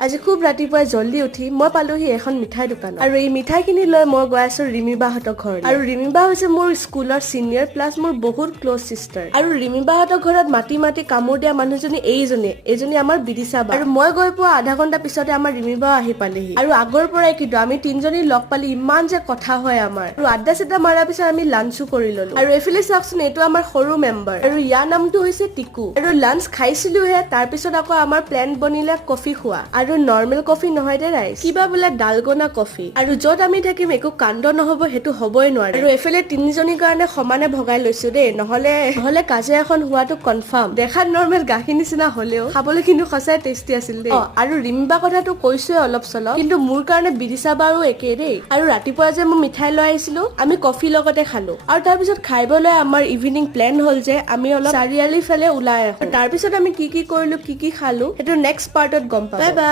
আজি খুব ৰাতিপুৱাই জল্দি উঠি মই পালোহি এখন মিঠাই দোকান আৰু এই মিঠাইখিনি লৈ মই গৈ আছো ৰিমিবাহঁতৰ ঘৰলৈ আৰু ৰিমিবা হৈছে মোৰ স্কুলৰ সিনিয়ৰ প্লাছ মোৰ বহুত ক্লোজ সিস্টাৰ আৰু ৰিমিবাহঁতৰ ঘৰত মাটি কামোৰ দিয়া মানুহজনী এইজনী আমাৰ বিদিশা বা আৰু মই গৈ পোৱা আধা ঘণ্টা পিছতে আমাৰ ৰিমিবা আহি পালেহি আৰু আগৰ পৰাই কিন্তু আমি তিনজনী লগ পালি ইমান যে কথা হয় আমাৰ আৰু আড্ডা চিড্ডা মাৰাৰ পিছত আমি লাঞ্চো কৰি ললো আৰু এইফালে চাওকচোন এইটো আমাৰ সৰু মেম্বাৰ আৰু ইয়াৰ নামটো হৈছে টিকু আৰু লাঞ্চ খাইছিলোহে তাৰ পিছত আকৌ আমাৰ প্লেন বনিলে কফি খোৱা আৰু নৰ্মেল কফি নহয় দে ৰাইজ কিবা বোলে ডালগনা কফি আৰু য'ত আমি থাকিম একো কাণ্ড নহব সেইটো হবই নোৱাৰে আৰু এফালে তিনিজনীৰ কাৰণে সমানে ভগাই লৈছো দেই নহলে কাজিয়া এখন হোৱাটো কনফাৰ্ম দেখাত নৰ্মেল গাখীৰ নিচিনা হলেও খাবলৈ কিন্তু সঁচাই টেষ্টি আছিল দেই আৰু ৰিম্বা কথাটো কৈছোৱে অলপ চলপ কিন্তু মোৰ কাৰণে বিদিশা বাৰু একেই দেই আৰু ৰাতিপুৱা যে মই মিঠাই লৈ আহিছিলো আমি কফি লগতে খালো আৰু তাৰপিছত খাইবলৈ আমাৰ ইভিনিং প্লেন হল যে আমি অলপ চাৰিআলি ফালে ওলাই আহো তাৰপিছত আমি কি কৰিলো কি খালো সেইটো নেক্সট পাৰ্টত গম পাম বাই বাই।